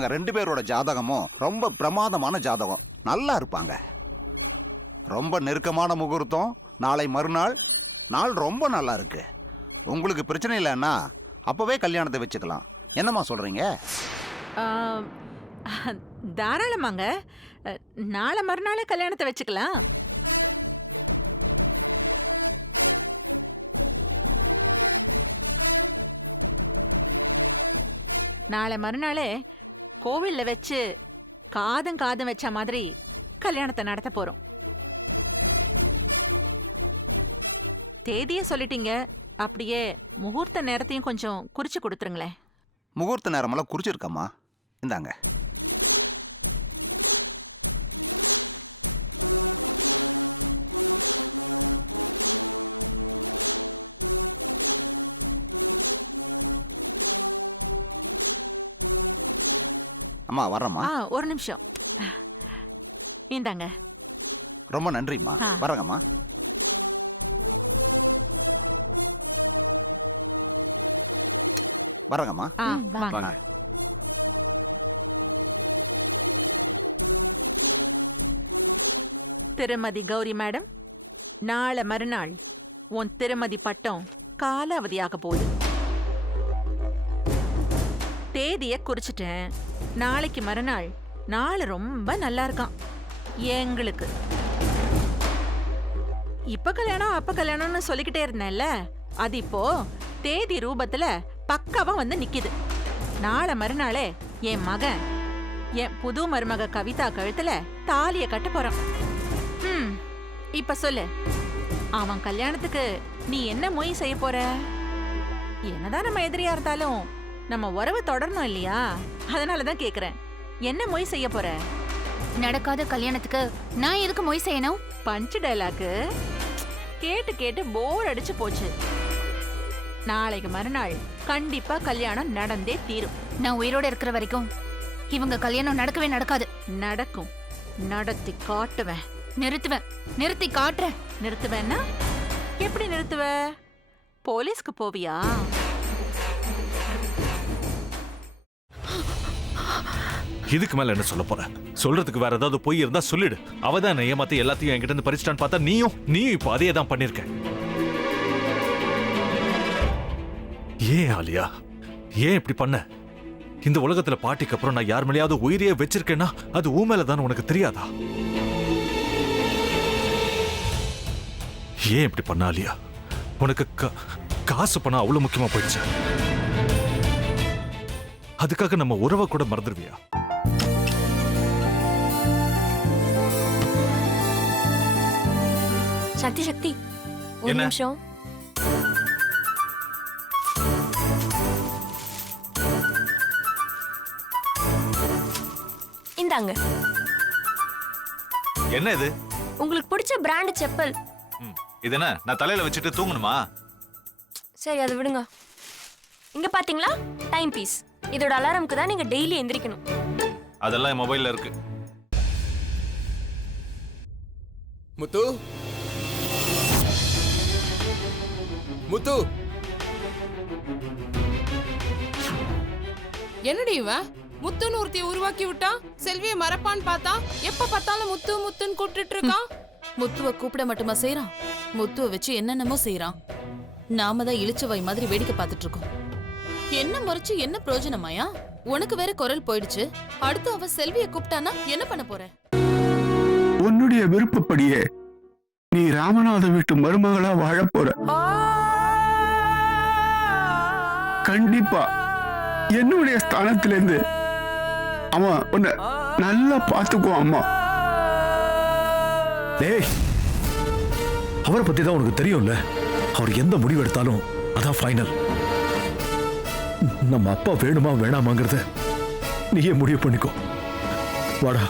இவங்க 2 பேரோட ஜாதகமும் ரொம்ப பிரமாதமான ஜாதகம். நல்லா இருப்பாங்க. ரொம்ப நெருக்கமான முகூர்த்தம். நாளை மறுநாள். நாள் ரொம்ப நல்லா இருக்கு. உங்களுக்கு பிரச்சனை இல்லைன்னா அப்பவே கல்யாணத்தை வச்சுக்கலாம். என்னம்மா சொல்றீங்க? தாராளமாங்க. நாளை மறுநாளே கல்யாணத்தை வச்சுக்கலாம். நாளை மறுநாளே கோவில்ல வச்சு காதும் வச்ச மாதிரி கல்யாணத்தை நடத்த போறோம். தேதியை சொல்லிட்டீங்க. அப்படியே முகூர்த்த நேரத்தையும் கொஞ்சம் குறிச்சு கொடுத்துருங்களேன். முகூர்த்த நேரமெல்லாம் குறிச்சிருக்கம்மா. இந்தாங்க. அம்மா வரேம்மா. ஒரு நிமிஷம். இந்தாங்க. ரொம்ப நன்றிம்மா. வரேங்கம்மா. வரேங்கம்மா. வாங்க. திருமதி கௌரி மேடம், நாளை மறுநாள் உன் திருமதி பட்டம் காலாவதியாக போகுது. தேதியை குறிச்சிட்டேன். நாளைக்கு மறுநாள் நாள் ரொம்ப நல்லா இருக்கான் எங்களுக்கு. இப்ப கல்யாணம் அப்ப கல்யாணம்னு சொல்லிக்கிட்டே இருந்தேன்ல, அது இப்போ தேதி ரூபத்துல பக்காவா வந்து நிக்குது. நாளை மறுநாளே என் மகன், என் புது மருமக கவிதா கழுத்துல தாலிய கட்ட போறான். இப்ப சொல்லு, அவன் கல்யாணத்துக்கு நீ என்ன மொய் செய்ய போற? என்னதான் நம்ம எதிரியா இருந்தாலும் நம்ம உறவு தொடரணும் இல்லையா? அதனாலதான் கேக்குறேன், என்ன மொய் செய்ய போற? நடக்காத கல்யாணத்துக்கு நான் எதுக்கு மொய் செய்யணும்? பஞ்ச் டைலாக்கு கேட்டு கேட்டு போர் அடிச்சு போச்சு. நாளைக்கு மறுநாள் கண்டிப்பா கல்யாணம் நடந்தே தீரும். நான் உயிரோட இருக்கிற வரைக்கும் இவங்க கல்யாணம் நடக்கவே நடக்காது. நடக்கும். நடத்தி காட்டுவேன். நிறுத்துவேன். நிறுத்தி காட்டுறேன். நிறுத்துவேன்னா எப்படி நிறுத்துவ? போலீஸ்க்கு போவியா? இதுக்கு மேல என்ன சொல்ல போற? சொல்றதுக்கு வேற ஏதாவது பொய் இருந்தா சொல்லிடு. அவதான் ஏமாத்தி எல்லாத்தையும் என்கிட்ட இருந்து பறிச்சிட்டான்னு பார்த்தா நீயும் இப்போ அதே தான் பண்ணிருக்க. ஏன் ஆலியா, ஏன் இப்படி பண்ண? இந்த உலகத்துல பாட்டிக்கு அப்புறம் நான் யார் மேலேயாவது உயிரையே வச்சிருக்கேன்னா அது ஊ மேலதான் உனக்கு தெரியாதா? ஏன் இப்படி பண்ண ஆலியா? உனக்கு காசு பணம் அவ்வளவு முக்கியமா போயிடுச்சு. அதுக்காக நம்ம உறவை கூட மறந்துடுவியா? சக்தி சக்தி, ஒரு நிமிஷம். இந்தாங்க. என்ன இது? உங்களுக்கு பிடிச்ச பிராண்ட் செப்பல். இது என்ன நான் தலையில வச்சுட்டு தூங்கணுமா? சரி, அதை விடுங்க. இங்க பாத்தீங்களா, டைம் பீஸ். இதோட அலாரம்க்கு தான் நீங்க டெய்லி எந்திரிக்கணும். அதெல்லாம் என் மொபைல்ல இருக்கு. முத்து, முத்து, என்னடி இவன் முத்துன்னு ஒருத்திய உருவாக்கி விட்டான். செல்வியை மறப்பான்னு பார்த்தா எப்ப பார்த்தாலும் முத்து முத்துன்னு கூப்பிட்டு இருக்கான். முத்துவை கூப்பிட மட்டுமா செய்யறான்? முத்துவை வச்சு என்னென்னமோ செய்யறான். நாம தான் இழிச்சவை மாதிரி வேடிக்கை பார்த்துட்டு இருக்கோம். என்ன முறைச்சு என்ன பிரயோஜனமாயா? உனக்கு வேற குரல் போயிடுச்சு. அடுத்து அவ செல்வியை கூப்பிட்டானா என்ன பண்ண போற? உன்னுடைய விருப்பப்படியே நீ ராமநாத வீட்டு மருமகளா வாழ போற. கண்டிப்பா என்னுடைய ஸ்தானத்திலிருந்து அவன் உன்னை நல்லா பார்த்துக்குவான். அம்மா, டேய், அவரை பத்தி தான் உனக்கு தெரியும்ல. அவர் எந்த முடிவு எடுத்தாலும் அதான் ஃபைனல். நம்ம அப்பா வேணுமா வேணாமாங்கிறத நீயே முடிவு பண்ணிக்கோ. வாடா.